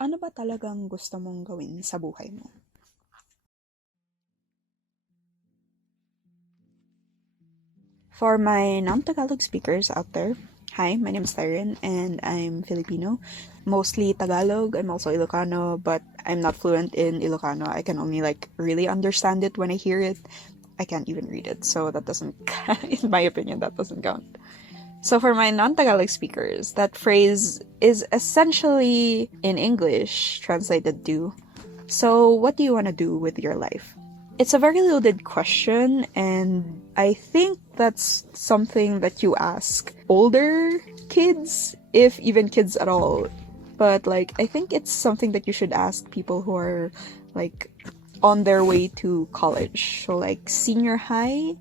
Ano ba talagang gusto mong gawin sa buhay mo? For my non-Tagalog speakers out there, hi, my name is Tyron and I'm Filipino. Mostly Tagalog, I'm also Ilocano, but I'm not fluent in Ilocano. I can only really understand it when I hear it. I can't even read it, so that doesn't, in my opinion, that doesn't count. So for my non-Tagalog speakers, that phrase is essentially in English translated to, so what do you want to do with your life? It's a very loaded question, and I think that's something that you ask older kids, if even kids at all. But I think it's something that you should ask people who are on their way to college. So senior high,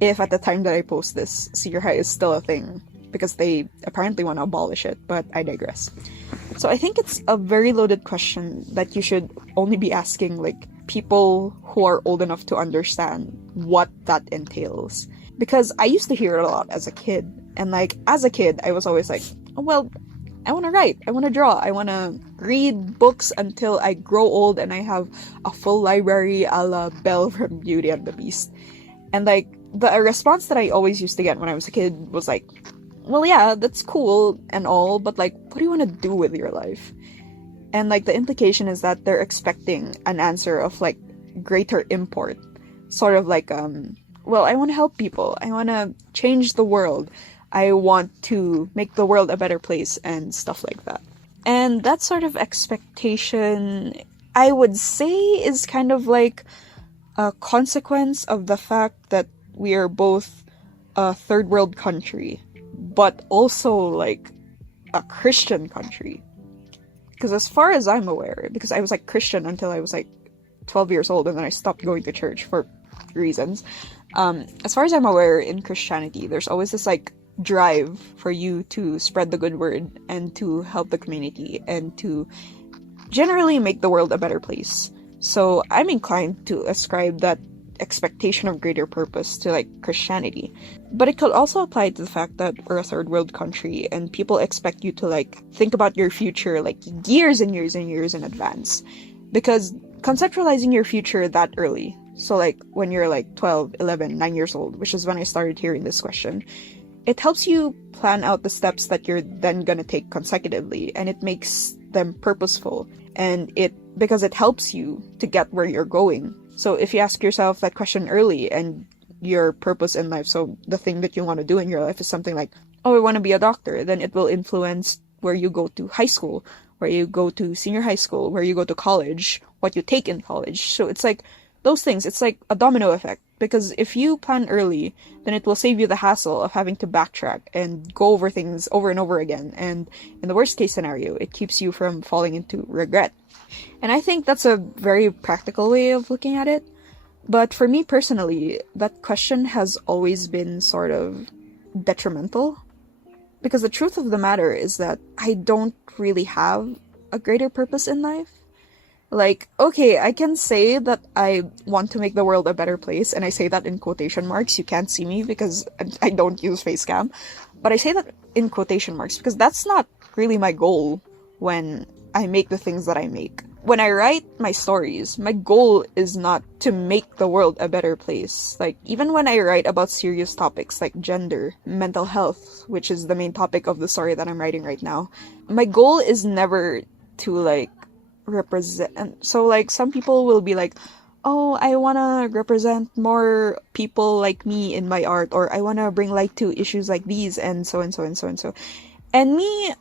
if at the time that I post this, senior high is still a thing because they apparently want to abolish it, but I digress. So I think it's a very loaded question that you should only be asking people who are old enough to understand what that entails. Because I used to hear it a lot as a kid, and as a kid I was always oh, well, I want to write, I want to draw, I want to read books until I grow old and I have a full library a la Belle from Beauty and the Beast. And the response that I always used to get when I was a kid was well, yeah, that's cool and all, but what do you want to do with your life? And the implication is that they're expecting an answer of greater import. Sort of well, I want to help people, I want to change the world, I want to make the world a better place, and stuff like that. And that sort of expectation, I would say, is kind of a consequence of the fact that we are both a third world country, but also a Christian country. Because as far as I'm aware, because I was Christian until I was 12 years old, and then I stopped going to church for reasons. As far as I'm aware, in Christianity, there's always this drive for you to spread the good word and to help the community and to generally make the world a better place. So I'm inclined to ascribe that expectation of greater purpose to Christianity. But it could also apply to the fact that we're a third world country and people expect you to think about your future years and years and years in advance. Because conceptualizing your future that early, so when you're 12, 11, 9 years old, which is when I started hearing this question, it helps you plan out the steps that you're then gonna take consecutively, and it makes them purposeful, and because it helps you to get where you're going. So if you ask yourself that question early, and your purpose in life, so the thing that you want to do in your life is something oh, I want to be a doctor, then it will influence where you go to high school, where you go to senior high school, where you go to college, what you take in college. So it's those things, it's a domino effect. Because if you plan early, then it will save you the hassle of having to backtrack and go over things over and over again. And in the worst case scenario, it keeps you from falling into regret. And I think that's a very practical way of looking at it. But for me personally, that question has always been sort of detrimental. Because the truth of the matter is that I don't really have a greater purpose in life. Okay, I can say that I want to make the world a better place, and I say that in quotation marks. You can't see me because I don't use face cam. But I say that in quotation marks because that's not really my goal when I make the things that I make. When I write my stories, my goal is not to make the world a better place. Even when I write about serious topics like gender, mental health, which is the main topic of the story that I'm writing right now, my goal is never to represent. So some people will be oh, I want to represent more people like me in my art, or I want to bring light to issues like these, and so and so and so and so. And me,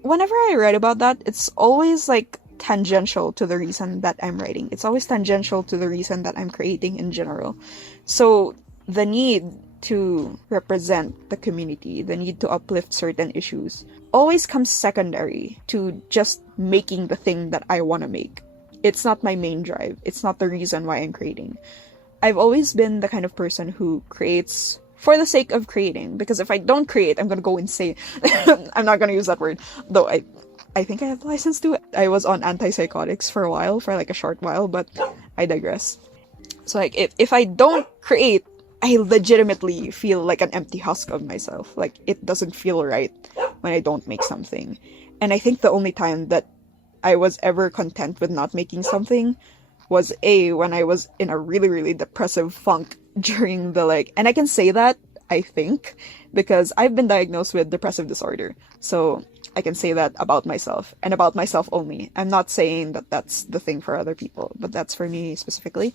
whenever I write about that, it's always tangential to the reason that I'm writing. It's always tangential to the reason that I'm creating in general. So the need to represent the community, the need to uplift certain issues, always comes secondary to just making the thing that I want to make. It's not my main drive. It's not the reason why I'm creating. I've always been the kind of person who creates for the sake of creating, because if I don't create, I'm gonna go insane. I'm not gonna use that word, though I think I have the license to. I was on antipsychotics for a while, for a short while, but I digress. So if I don't create, I legitimately feel like an empty husk of myself. It doesn't feel right when I don't make something. And I think the only time that I was ever content with not making something was when I was in a really, really depressive funk during the and I can say that, I think, because I've been diagnosed with depressive disorder. So I can say that about myself, and about myself only. I'm not saying that that's the thing for other people, but that's for me specifically.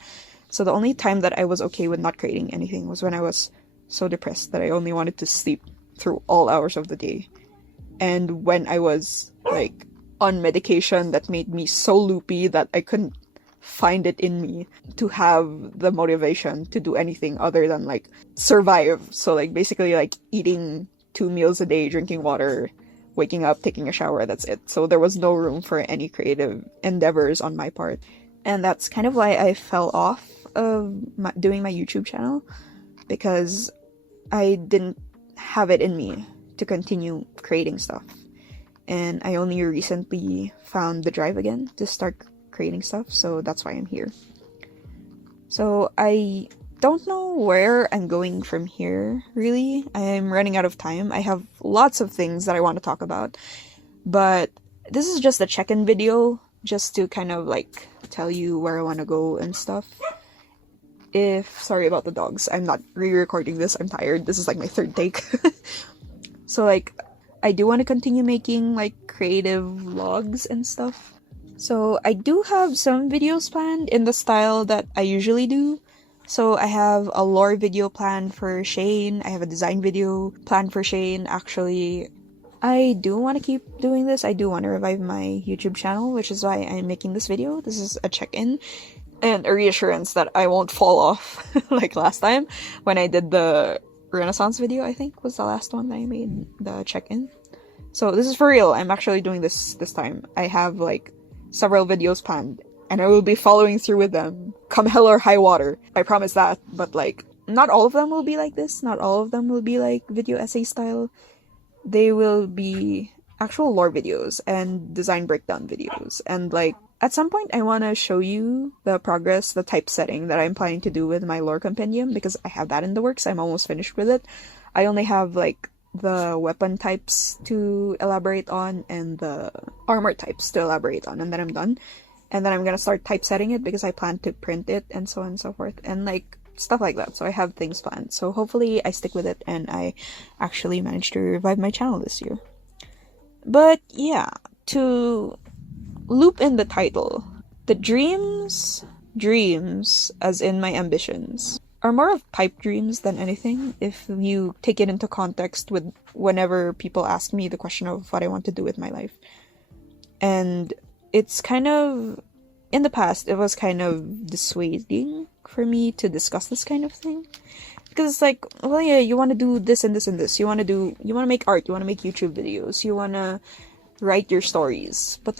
So the only time that I was okay with not creating anything was when I was so depressed that I only wanted to sleep through all hours of the day. And when I was on medication that made me so loopy that I couldn't find it in me to have the motivation to do anything other than survive. So basically eating 2 meals a day, drinking water, waking up, taking a shower, that's it. So there was no room for any creative endeavors on my part. And that's kind of why I fell off of doing my YouTube channel, because I didn't have it in me to continue creating stuff. And I only recently found the drive again to start creating stuff, so that's why I'm here. So I don't know where I'm going from here, really. I'm running out of time. I have lots of things that I want to talk about, but this is just a check-in video, just to kind of tell you where I want to go and stuff. Sorry about the dogs, I'm not re-recording this, I'm tired. This is my third take. So I do want to continue making creative vlogs and stuff. So I do have some videos planned in the style that I usually do. So I have a lore video planned for Shane. I have a design video planned for Shane. Actually, I do want to keep doing this. I do want to revive my YouTube channel, which is why I'm making this video. This is a check-in and a reassurance that I won't fall off like last time when I did the Renaissance video, I think was the last one that I made, the check-in. So this is for real. I'm actually doing this time. I have several videos planned, and I will be following through with them, come hell or high water. I promise that. But not all of them will be like this. Not all of them will be video essay style. They will be actual lore videos and design breakdown videos. And at some point I want to show you the progress, the typesetting that I'm planning to do with my lore compendium, because I have that in the works. I'm almost finished with it. I only have the weapon types to elaborate on and the armor types to elaborate on, and then I'm done. And then I'm gonna start typesetting it because I plan to print it and so on and so forth, and stuff like that. So I have things planned. So hopefully I stick with it and I actually manage to revive my channel this year. But yeah, to loop in the title, the dreams, as in my ambitions, are more of pipe dreams than anything, if you take it into context with whenever people ask me the question of what I want to do with my life. And it's kind of, in the past, it was kind of dissuading for me to discuss this kind of thing. Because it's well, yeah, you want to do this and this and this. You want to make art, you want to make YouTube videos, you want to write your stories. But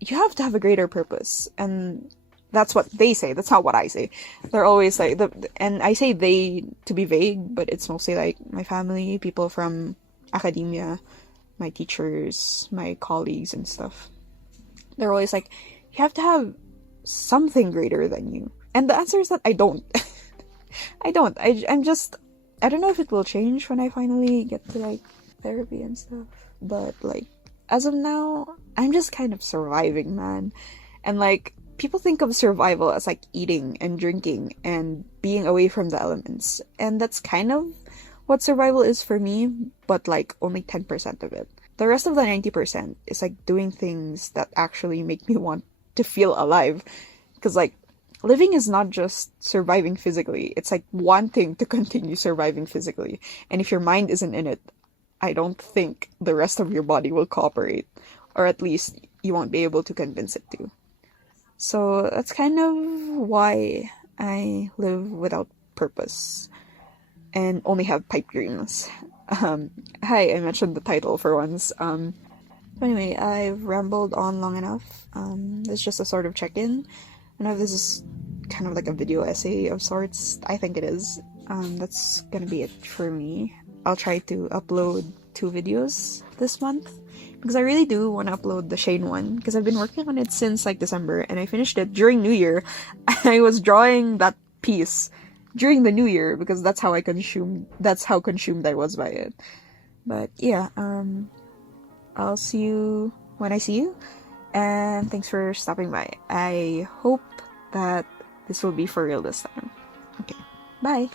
you have to have a greater purpose. And that's what they say. That's not what I say. They're always and I say they to be vague, but it's mostly my family, people from academia, my teachers, my colleagues and stuff. They're always you have to have something greater than you. And the answer is that I don't. I don't. I'm just, I don't know if it will change when I finally get to therapy and stuff. But as of now, I'm just kind of surviving, man. And people think of survival as eating and drinking and being away from the elements. And that's kind of what survival is for me, but only 10% of it. The rest of the 90% is doing things that actually make me want to feel alive. Because living is not just surviving physically. It's wanting to continue surviving physically. And if your mind isn't in it, I don't think the rest of your body will cooperate. Or at least you won't be able to convince it to. So that's kind of why I live without purpose and only have pipe dreams. Hi, I mentioned the title for once. But anyway, I've rambled on long enough. It's just a sort of check-in. I know this is kind of a video essay of sorts. I think it is. That's gonna be it for me. I'll try to upload 2 videos this month, because I really do want to upload the Shane one, because I've been working on it since December, and I finished it during New Year. I was drawing that piece during the New Year because that's how consumed I was by it. But yeah, I'll see you when I see you. And thanks for stopping by. I hope that this will be for real this time. Okay, bye!